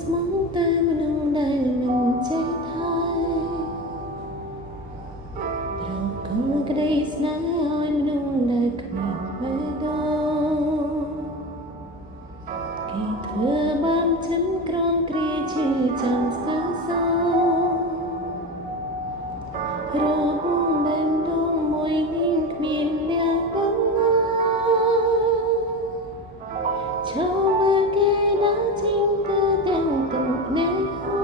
ស្មងតែមនុស្សដែលមិនចេះថែប្រកល់ក្តីស្នេហ៍ឲ្យមនុស្សដែលគ្មានបេះដូងគេធ្វើបានចិនក្រងគ្រាឈឺចាំស្ទើរសោរបងបែបដងមួយនេះគ្មានអ្នកដឹងចូលមើលគេដើរចេញទៅទាំងទុកអ្នកហោ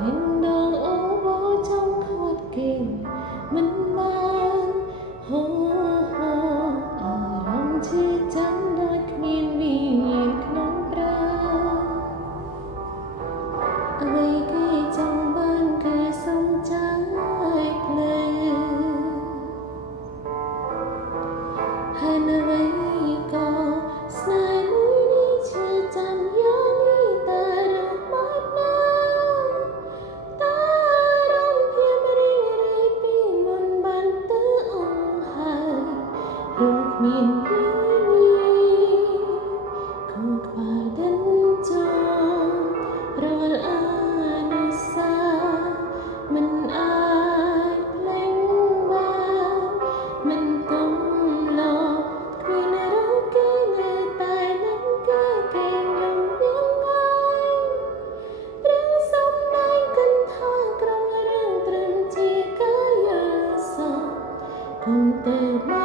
វិញដងអូបោចង់ខ្វាត់គេមិនបានហូអារម្មណ៍ឈឺចាំដូចគ្មានវិញ្ញាណក្នុងប្រាណអ្វីគេចង់បានគឺសំចាយភ្លើហើយនៅអ្វីក៏ស្នេហ៍មួយនេះឈឺចាំយ៉ាងនេះតែរបស់ណាតើរំភៀមរីករាយពីមុនបានទៅអង្ហើយរកមានពីនេះគូក្បាលដិនចងរាល់អនុស្សាវរីយ៍មិនអាចភ្លេចបានមិនទំលប់គ្មានរកគេនៅតែនឹងគេខ្ញុំមានហើយព្រះសំដែងគិនថាក្រុមរឿងត្រឹមជាកាយសោគង់តែ